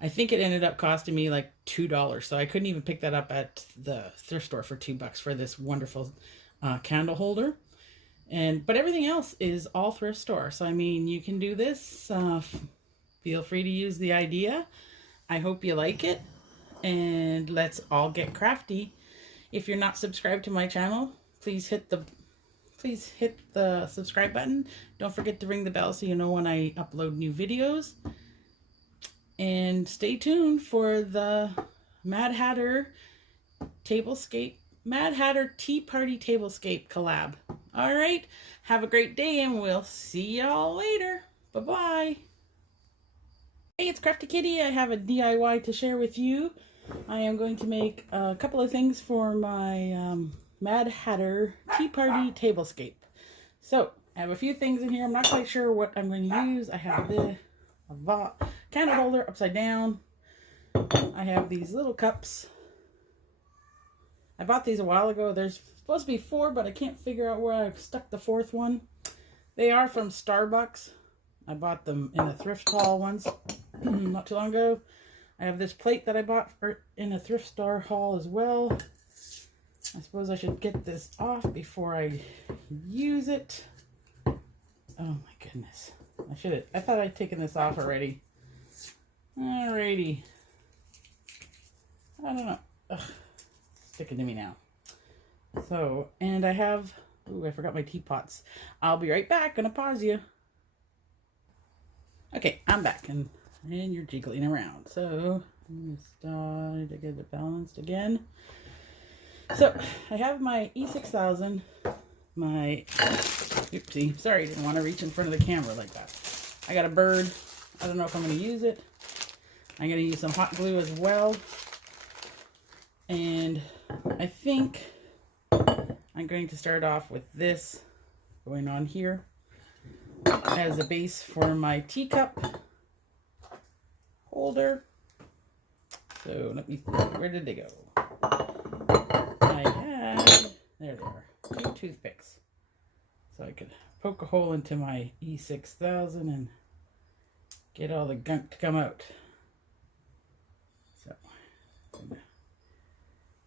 I think it ended up costing me like $2. So I couldn't even pick that up at the thrift store for $2 for this wonderful candle holder. But everything else is all thrift store. So I mean, you can do this. Feel free to use the idea. I hope you like it, and let's all get crafty. If you're not subscribed to my channel, please hit the subscribe button. Don't forget to ring the bell so you know when I upload new videos. And stay tuned for the Mad Hatter Tea Party Tablescape collab. All right, have a great day, and we'll see y'all later. Bye-bye. Hey, it's Crafty Kitty. I have a DIY to share with you. I am going to make a couple of things for my Mad Hatter Tea Party Tablescape. So, I have a few things in here. I'm not quite sure what I'm going to use. I have a candle holder upside down. I have these little cups. I bought these a while ago. There's supposed to be 4, but I can't figure out where I've stuck the 4th one. They are from Starbucks. I bought them in a thrift haul once, not too long ago. I have this plate that I bought in a thrift store haul as well. I suppose I should get this off before I use it. Oh my goodness. I thought I'd taken this off already. Alrighty. I don't know. Ugh, sticking to me now. So, and I have, I forgot my teapots. I'll be right back. Gonna pause you. Okay, I'm back, and you're jiggling around. So, I'm going to get it balanced again. So, I have my E6000, oopsie, sorry, didn't want to reach in front of the camera like that. I got a bird. I don't know if I'm going to use it. I'm going to use some hot glue as well. And I think I'm going to start off with this going on here as a base for my teacup holder. So let me see, where did they go? I had, there they are, 2 toothpicks. So I could poke a hole into my E6000 and get all the gunk to come out. So I'm gonna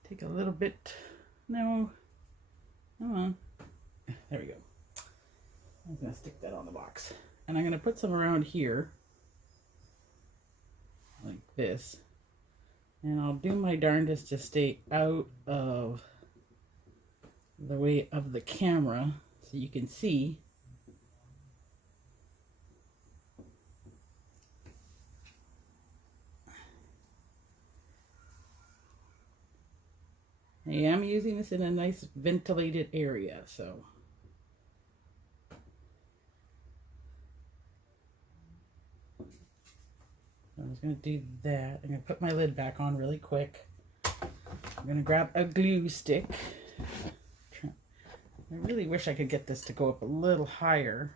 take a little bit, no, come on, there we go. I'm going to stick that on the box. And I'm going to put some around here, like this. And I'll do my darndest to stay out of the way of the camera so you can see. I am using this in a nice ventilated area, so. I'm just going to do that. I'm going to put my lid back on really quick. I'm going to grab a glue stick. I really wish I could get this to go up a little higher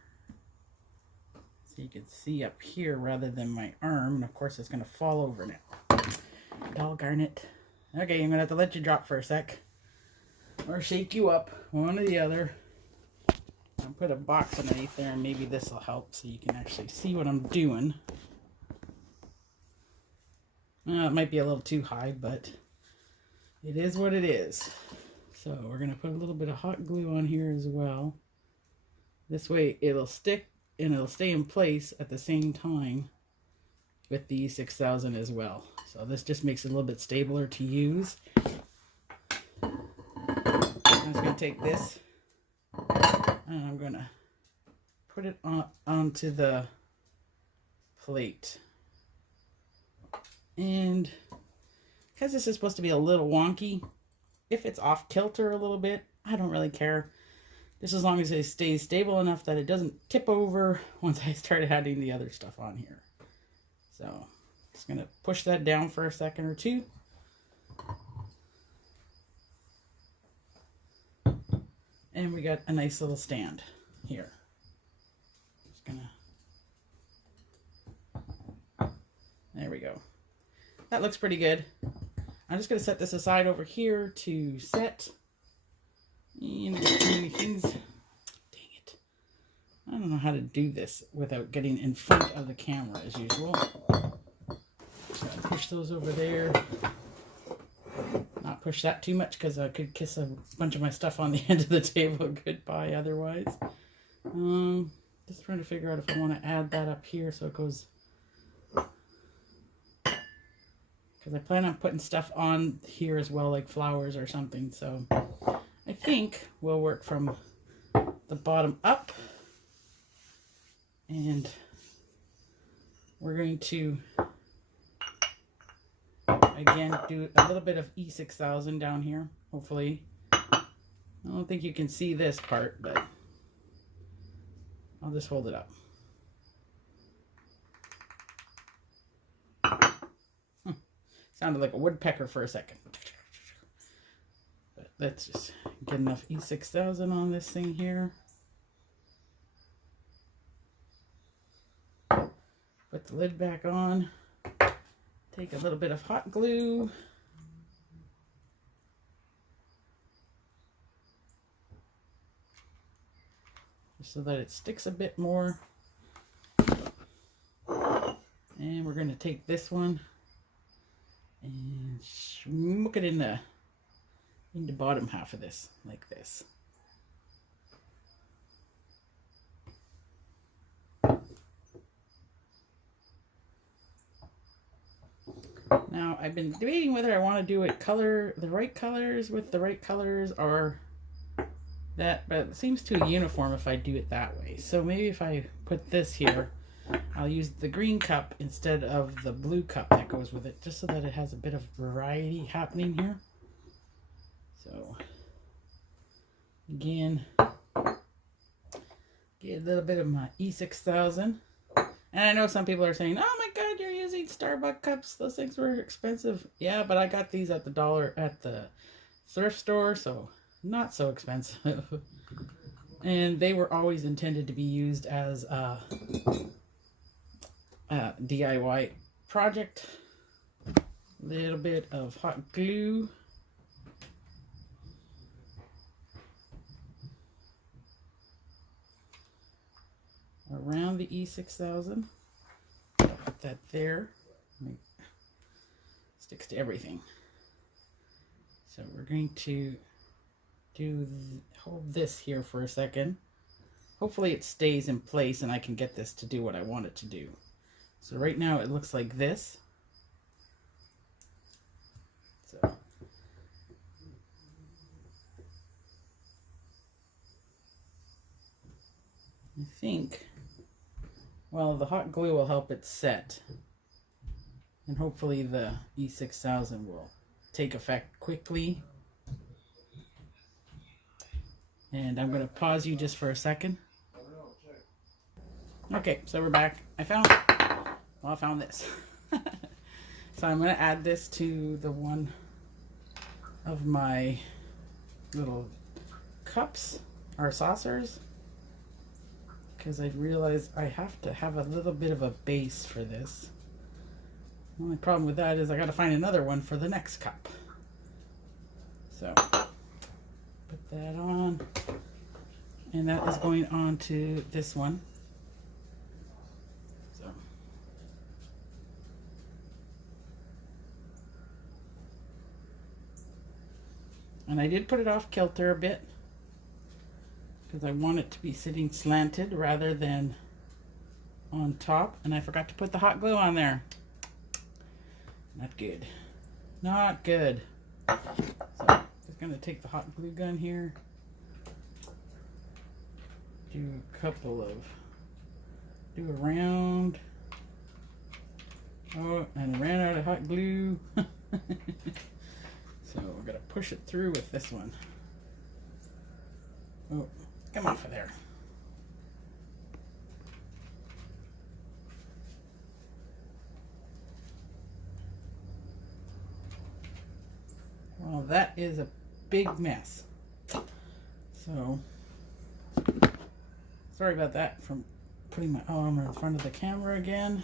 so you can see up here rather than my arm. And of course it's going to fall over now. Doggone it. Okay, I'm going to have to let you drop for a sec. Or shake you up. One or the other. I'll put a box underneath there and maybe this will help so you can actually see what I'm doing. It might be a little too high, but it is what it is. So we're going to put a little bit of hot glue on here as well. This way it'll stick and it'll stay in place at the same time with the E6000 as well. So this just makes it a little bit stabler to use. I'm just going to take this and I'm going to put it onto the plate. And because this is supposed to be a little wonky, if it's off kilter a little bit, I don't really care. Just as long as it stays stable enough that it doesn't tip over once I start adding the other stuff on here. So, just going to push that down for a second or two. And we got a nice little stand here. Just gonna, there we go. That looks pretty good. I'm just going to set this aside over here to set. And things. Dang it. I don't know how to do this without getting in front of the camera as usual. So, push those over there. Not push that too much because I could kiss a bunch of my stuff on the end of the table goodbye otherwise. Just trying to figure out if I want to add that up here so it goes, because I plan on putting stuff on here as well, like flowers or something. So I think we'll work from the bottom up, and we're going to again do a little bit of E6000 down here, hopefully. I don't think you can see this part, but I'll just hold it up. Sounded like a woodpecker for a second. But let's just get enough E6000 on this thing here. Put the lid back on. Take a little bit of hot glue. Just so that it sticks a bit more. And we're going to take this one and smoke it in the bottom half of this, like this. Now, I've been debating whether I want to do it the right colors with the right colors or that, but it seems too uniform if I do it that way. So maybe if I put this here, I'll use the green cup instead of the blue cup that goes with it, just so that it has a bit of variety happening here. So, again, get a little bit of my E6000. And I know some people are saying, oh my God, you're using Starbucks cups. Those things were expensive. Yeah, but I got these at the thrift store, so not so expensive. And they were always intended to be used as a DIY project. A little bit of hot glue. Around the E6000. Put that there. Sticks to everything. So we're going to hold this here for a second. Hopefully it stays in place and I can get this to do what I want it to do. So right now it looks like this. So I think, well, the hot glue will help it set. And hopefully the E6000 will take effect quickly. And I'm going to pause you just for a second. Okay, so we're back. I found this. So I'm going to add this to the one of my little cups or saucers, because I realized I have to have a little bit of a base for this. The only problem with that is I got to find another one for the next cup. So put that on, and that is going on to this one. So and I did put it off kilter a bit because I want it to be sitting slanted rather than on top, and I forgot to put the hot glue on there. Not good. Not good. So just gonna take the hot glue gun here. Do a round. Oh, and I ran out of hot glue. So we're gonna push it through with this one. Oh, come off of there. Well, that is a big mess. So, sorry about that from putting my arm in front of the camera again.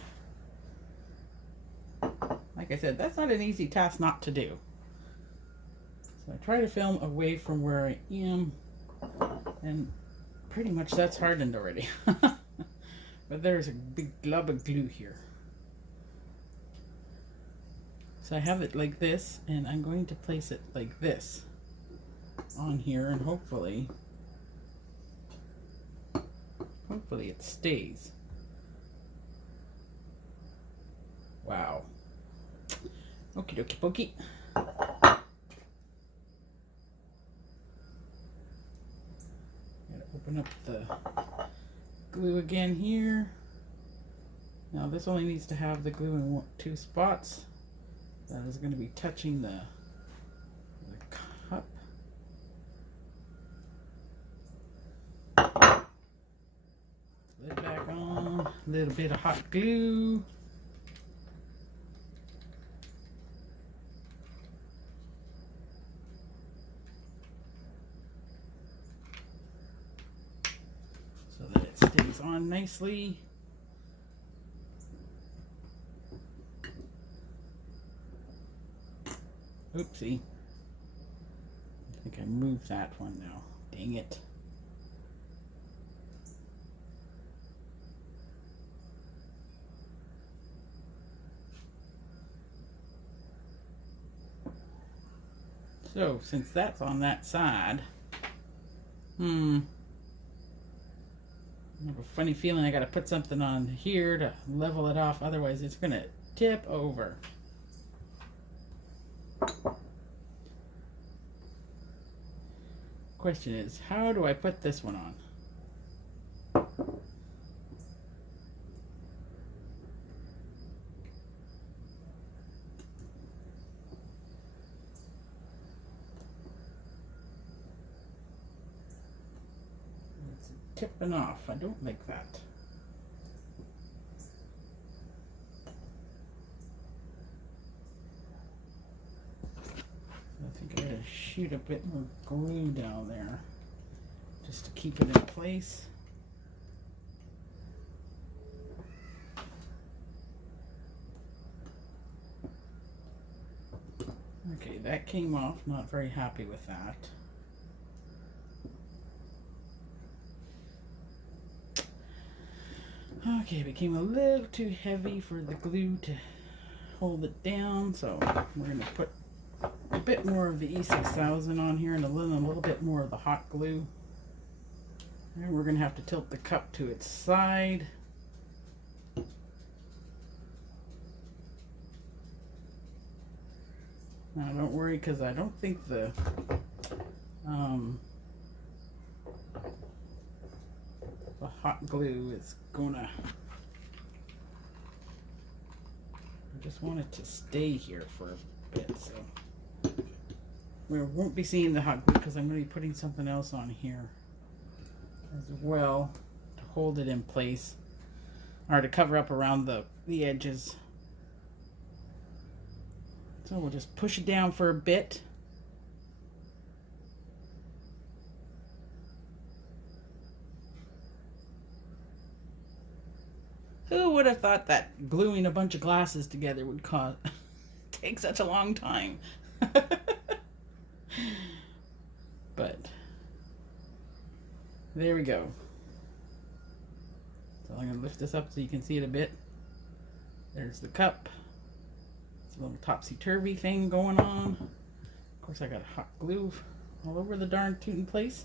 Like I said, that's not an easy task not to do. So I try to film away from where I am, and pretty much that's hardened already. But there's a big glob of glue here. So I have it like this, and I'm going to place it like this on here, and hopefully it stays. Wow. Okie dokie pokey. Gotta open up the glue again here. Now this only needs to have the glue in 2 spots. That is going to be touching the cup. Lid back on. A little bit of hot glue. So that it stays on nicely. Oopsie. I think I moved that one now. Dang it. So, since that's on that side, I have a funny feeling I gotta put something on here to level it off, otherwise it's gonna tip over. Question is, how do I put this one on? It's tipping off. I don't like that. I think I gotta shoot a bit more glue down there just to keep it in place. Okay, that came off. Not very happy with that. Okay, it became a little too heavy for the glue to hold it down, so we're going to put a bit more of the E6000 on here and a little bit more of the hot glue. And we're going to have to tilt the cup to its side. Now don't worry, because I don't think the hot glue is gonna, I just want it to stay here for a bit, so we won't be seeing the hot glue because I'm going to be putting something else on here as well to hold it in place, or to cover up around the edges. So we'll just push it down for a bit. Who would have thought that gluing a bunch of glasses together would take such a long time? But there we go. So I'm going to lift this up so you can see it a bit. There's the cup. It's a little topsy-turvy thing going on. Of course, I got hot glue all over the darn tootin' place.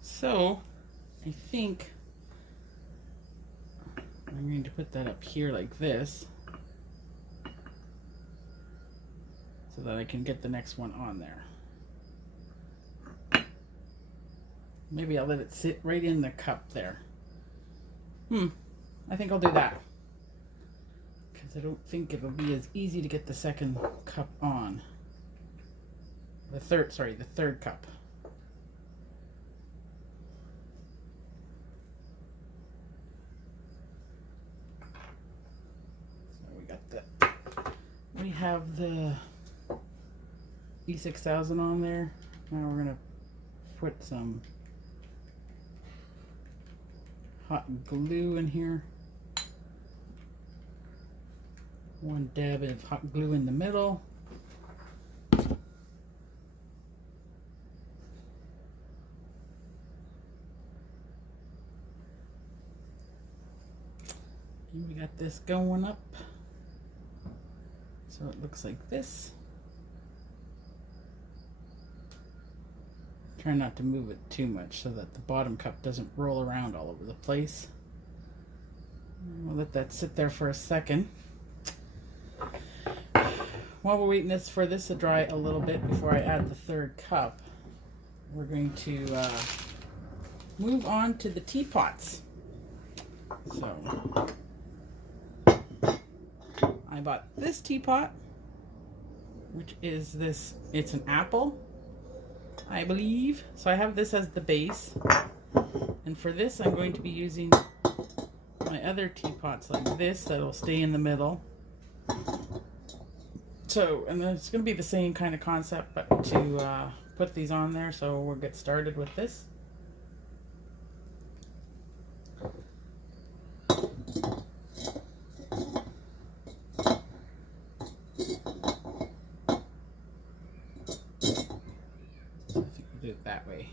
So I think I'm going to put that up here like this so that I can get the next one on there. Maybe I'll let it sit right in the cup there. I think I'll do that, because I don't think it'll be as easy to get the second cup on. The third cup. We have the E6000 on there. Now we're going to put some hot glue in here. One dab of hot glue in the middle. And we got this going up. So it looks like this. Try not to move it too much so that the bottom cup doesn't roll around all over the place. We'll let that sit there for a second. While we're waiting for this to dry a little bit before I add the third cup, we're going to move on to the teapots. So I bought this teapot, which is this, it's an apple, I believe. So I have this as the base. And for this, I'm going to be using my other teapots like this that'll stay in the middle. So, and then it's going to be the same kind of concept, but to put these on there. So we'll get started with this. That way.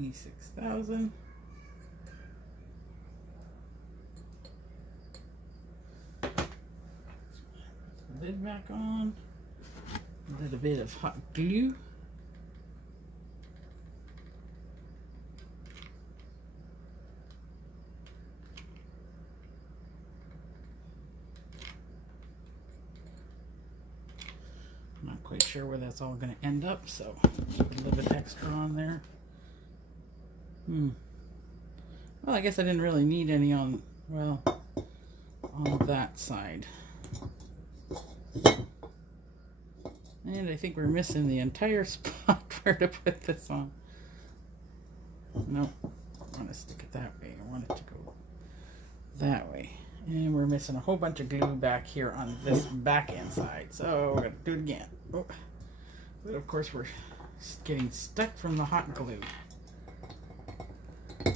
E6000. Put the lid back on. A little bit of hot glue. Not quite sure where that's all going to end up, so a little bit extra on there. Well, I guess I didn't really need any on, well, on that side. And I think we're missing the entire spot where to put this on. Nope, I want to stick it that way. I want it to go that way. And we're missing a whole bunch of glue back here on this back end side. So we're going to do it again. Oh. But of course we're getting stuck from the hot glue. So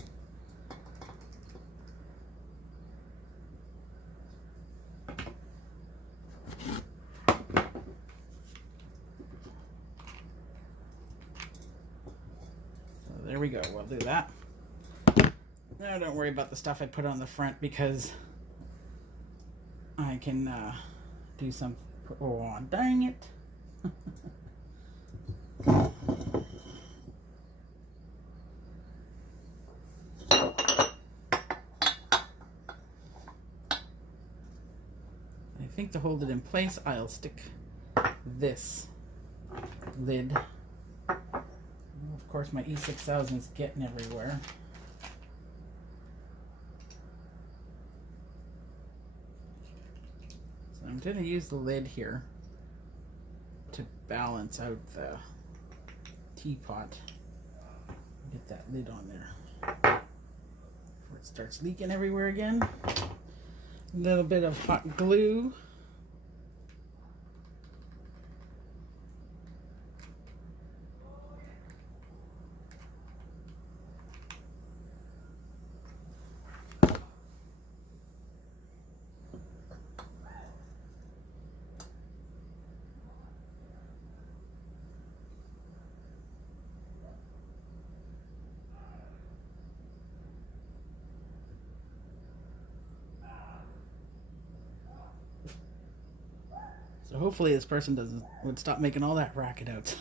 there we go. We'll do that. Now don't worry about the stuff I put on the front because I can do some, oh dang it. I think to hold it in place, I'll stick this lid. Of course, my E6000 is getting everywhere. So I'm going to use the lid here to balance out the teapot. Get that lid on there before it starts leaking everywhere again. A little bit of hot glue. So hopefully this person would stop making all that racket outside.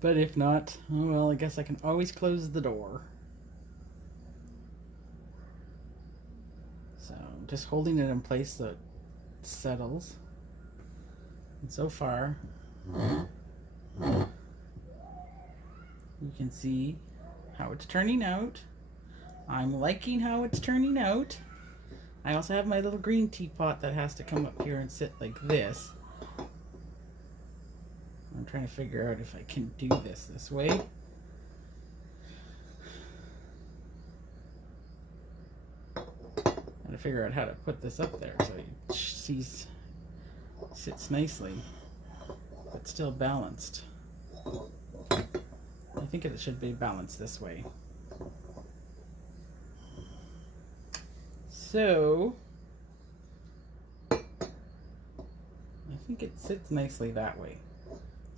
But if not, oh well, I guess I can always close the door. So I'm just holding it in place so it settles. And so far, you can see how it's turning out. I'm liking how it's turning out. I also have my little green teapot that has to come up here and sit like this. I'm trying to figure out if I can do this way. And to figure out how to put this up there so it sits nicely, but still balanced. I think it should be balanced this way. So, I think it sits nicely that way.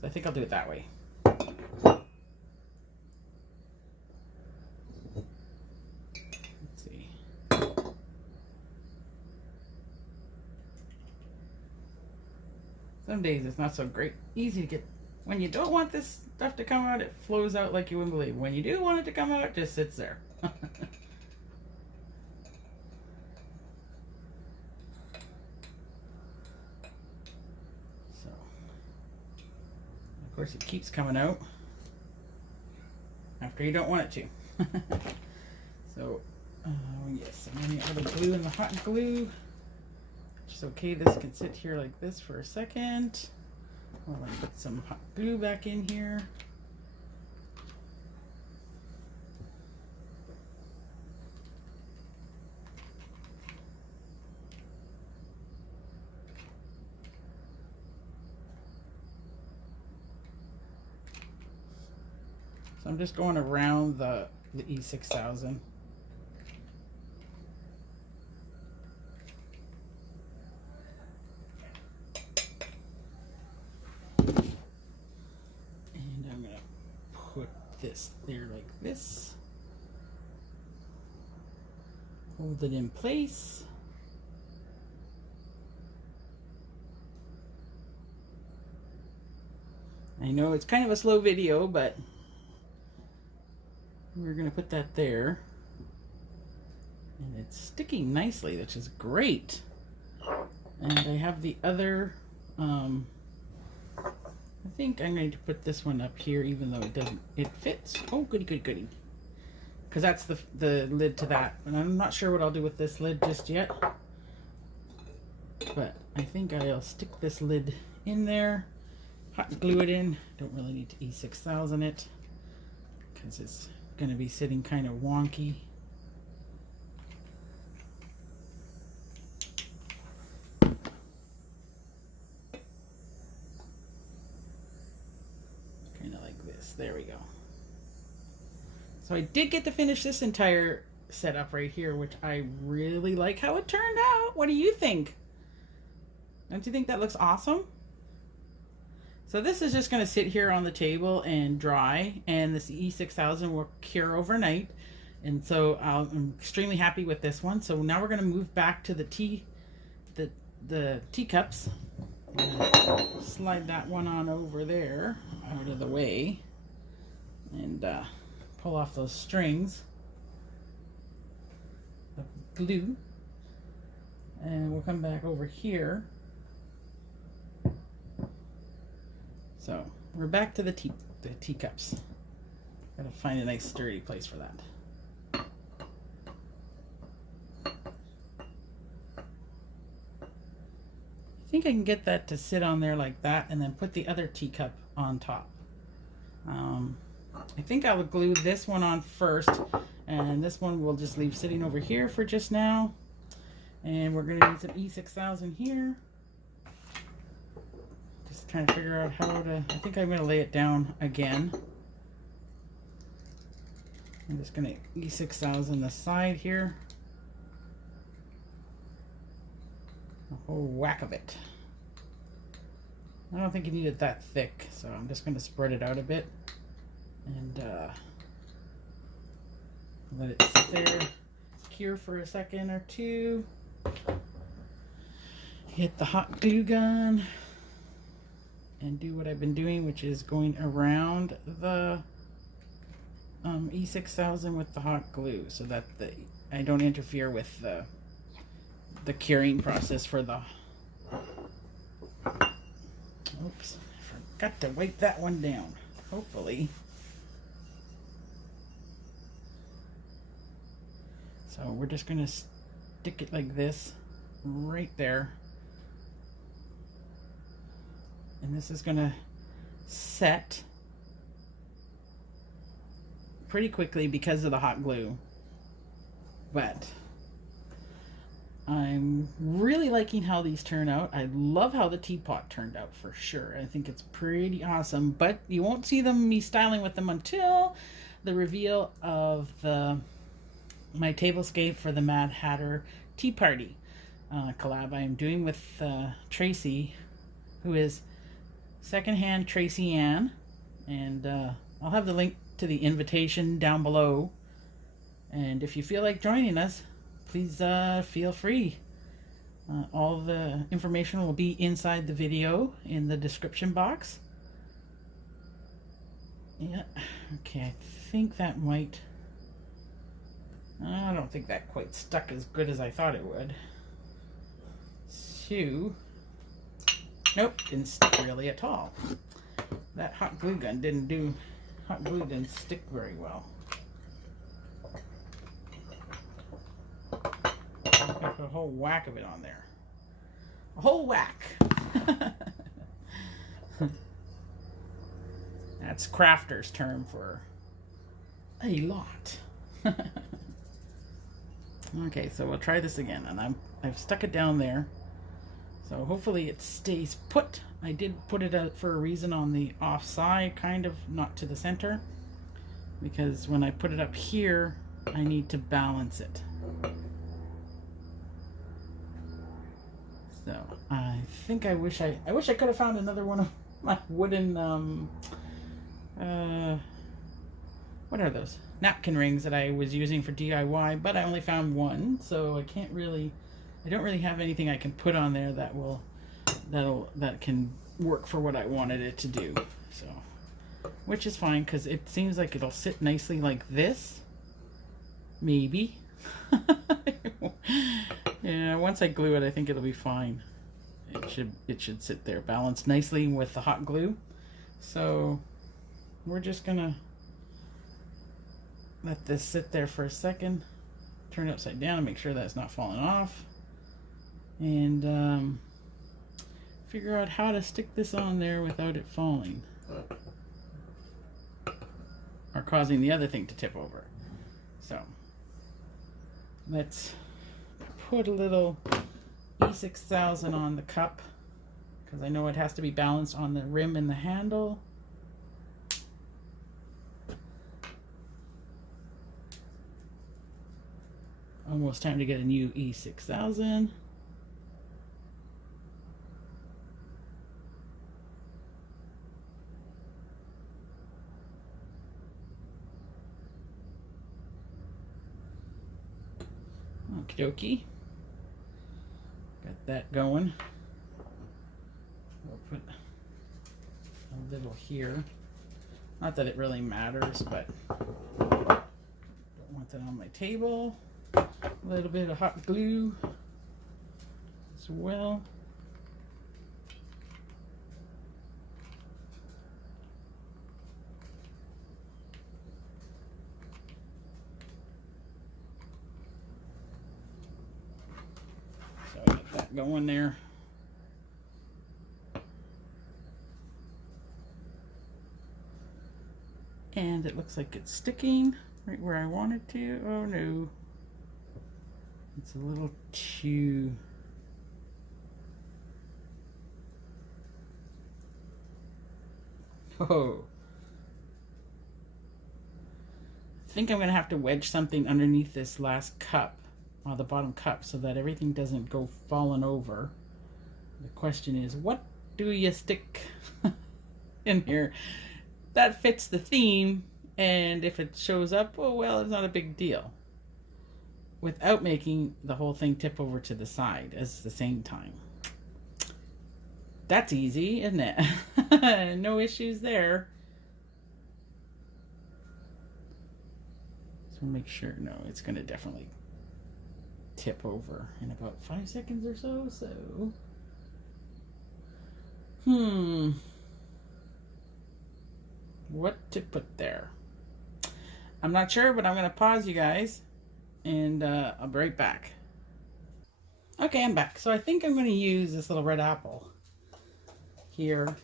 So I think I'll do it that way. Some days it's not so great. Easy to get. When you don't want this stuff to come out, it flows out like you wouldn't believe. When you do want it to come out, it just sits there. So, of course, it keeps coming out after you don't want it to. So, yes, I'm running out of glue in the hot glue. Which is okay. This can sit here like this for a second. While I put some hot glue back in here. So I'm just going around the E6000. This there like this. Hold it in place. I know it's kind of a slow video, but we're going to put that there. And it's sticking nicely, which is great. And I have the other I think I'm going to put this one up here, even though it doesn't, it fits. Oh, goody, goody, goody. Because that's the lid to that. And I'm not sure what I'll do with this lid just yet. But I think I'll stick this lid in there, hot glue it in. Don't really need to E6000 it, because it's going to be sitting kind of wonky. There we go. So I did get to finish this entire setup right here, which I really like how it turned out. What do you think? Don't you think that looks awesome? So this is just going to sit here on the table and dry, and this E6000 will cure overnight. And so I'm extremely happy with this one. So now we're going to move back to the teacups. Slide that one on over there out of the way. And pull off those strings of glue, and we'll come back over here. So we're back to the teacups. Gotta find a nice sturdy place for that. I think I can get that to sit on there like that, and then put the other teacup on top. I think I would glue this one on first, and this one we'll just leave sitting over here for just now. And we're going to need some E6000 here. Just trying to figure out how to, I think I'm going to lay it down again. I'm just going to E6000 the side here. A whole whack of it. I don't think you need it that thick, so I'm just going to spread it out a bit. And let it sit there, cure for a second or two. Hit the hot glue gun and do what I've been doing, which is going around the E6000 with the hot glue, so that I don't interfere with the curing process for the. Oops, I forgot to wipe that one down. Hopefully. So we're just going to stick it like this right there. And this is going to set pretty quickly because of the hot glue. But I'm really liking how these turn out. I love how the teapot turned out for sure. I think it's pretty awesome. But you won't see me styling with them until the reveal of my Tablescape for the Mad Hatter Tea Party collab I am doing with Tracy, who is Secondhand Tracy Ann, and I'll have the link to the invitation down below. And if you feel like joining us, please feel free. All the information will be inside the video in the description box. Yeah, okay, I think that might... I don't think that quite stuck as good as I thought it would. So, nope, didn't stick really at all. That hot glue didn't stick very well. I put a whole whack of it on there. A whole whack. That's crafter's term for a lot. Okay, so we'll try this again, and I've stuck it down there, so hopefully it stays put. I did put it out for a reason on the off side, kind of not to the center, because when I put it up here, I need to balance it. So I think I wish I could have found another one of my wooden what are those? Napkin rings that I was using for DIY, but I only found one, so I don't really have anything I can put on there that can work for what I wanted it to do. So, which is fine, because it seems like it'll sit nicely like this. Maybe. Yeah, once I glue it, I think it'll be fine. It should sit there balanced nicely with the hot glue. So we're just gonna let this sit there for a second, turn it upside down and make sure that it's not falling off, and figure out how to stick this on there without it falling or causing the other thing to tip over. So let's put a little E6000 on the cup, because I know it has to be balanced on the rim and the handle. Almost time to get a new E6000. Okie dokie. Got that going. We'll put a little here. Not that it really matters, but don't want that on my table. A little bit of hot glue as well. So I get that going there. And it looks like it's sticking right where I want it to. Oh no. It's a little too... Oh. I think I'm going to have to wedge something underneath this last cup, the bottom cup, so that everything doesn't go falling over. The question is, what do you stick in here that fits the theme, and if it shows up, oh well, it's not a big deal, without making the whole thing tip over to the side at the same time. That's easy, isn't it? No issues there. So make sure, no, it's going to definitely tip over in about 5 seconds or so. So, what to put there? I'm not sure, but I'm going to pause you guys, and I'll be right back. Okay, I'm back. So I think I'm going to use this little red apple here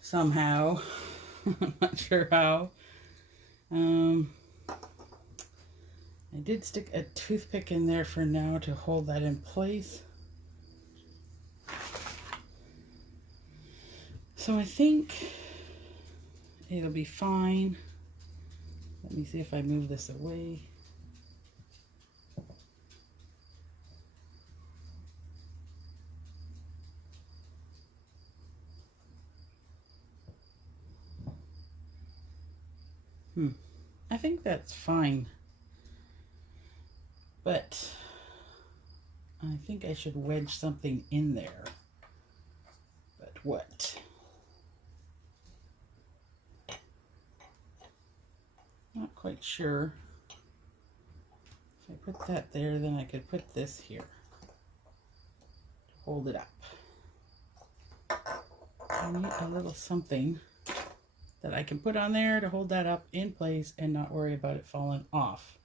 somehow. I'm not sure how. I did stick a toothpick in there for now to hold that in place. So I think it'll be fine. Let me see if I move this away. I think that's fine. But I think I should wedge something in there. But what? Not quite sure. If I put that there, then I could put this here to hold it up. I need a little something that I can put on there to hold that up in place and not worry about it falling off.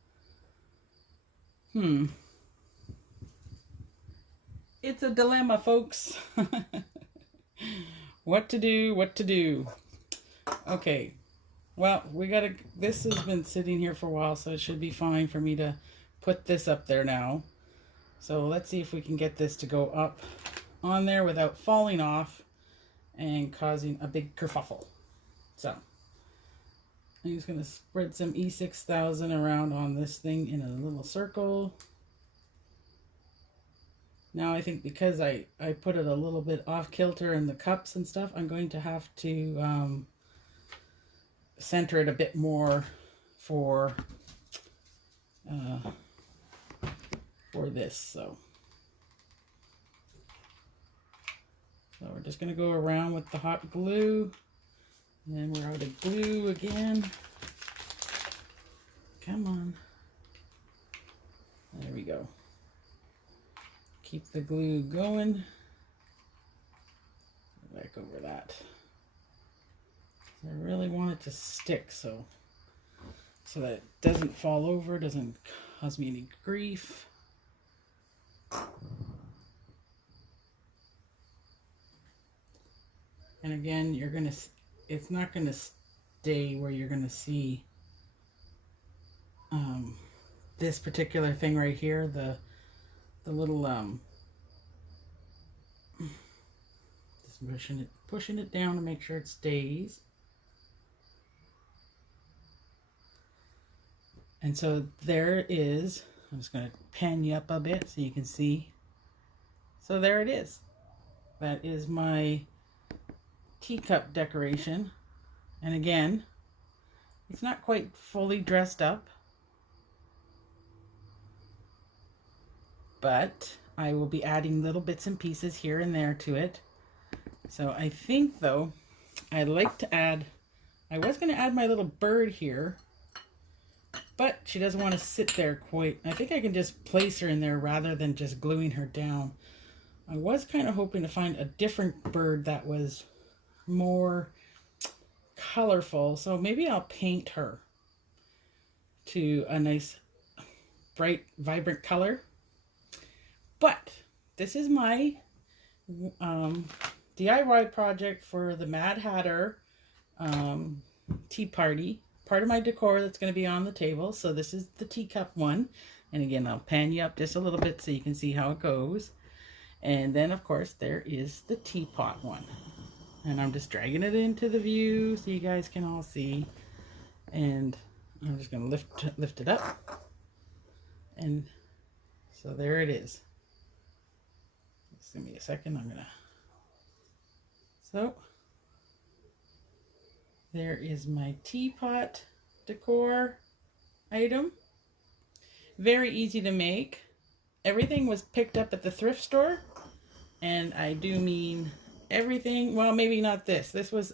It's a dilemma, folks. What to do, what to do. Okay, well, this has been sitting here for a while, so it should be fine for me to put this up there now. So let's see if we can get this to go up on there without falling off and causing a big kerfuffle. So I'm just going to spread some E6000 around on this thing in a little circle. Now I think because I put it a little bit off kilter in the cups and stuff, I'm going to have to center it a bit more for this. So we're just going to go around with the hot glue. And then we're out of glue again. Come on. There we go. Keep the glue going. Back over that. I really want it to stick so that it doesn't fall over, doesn't cause me any grief. And again, it's not gonna stay where you're gonna see this particular thing right here, the little just pushing it down to make sure it stays. And so there it is. I'm just going to pan you up a bit so you can see. So there it is. That is my teacup decoration. And again, it's not quite fully dressed up, but I will be adding little bits and pieces here and there to it. So I think though, I was going to add my little bird here, but she doesn't want to sit there quite. I think I can just place her in there rather than just gluing her down. I was kind of hoping to find a different bird that was more colorful. So maybe I'll paint her to a nice, bright, vibrant color. But this is my DIY project for the Mad Hatter tea party. Part of my decor that's going to be on the table. So this is the teacup one. And again, I'll pan you up just a little bit so you can see how it goes. And then, of course, there is the teapot one. And I'm just dragging it into the view so you guys can all see. And I'm just going to lift it up. And so there it is. Just give me a second. So there is my teapot decor item. Very easy to make. Everything was picked up at the thrift store. And I do mean everything. Well, maybe not this. This was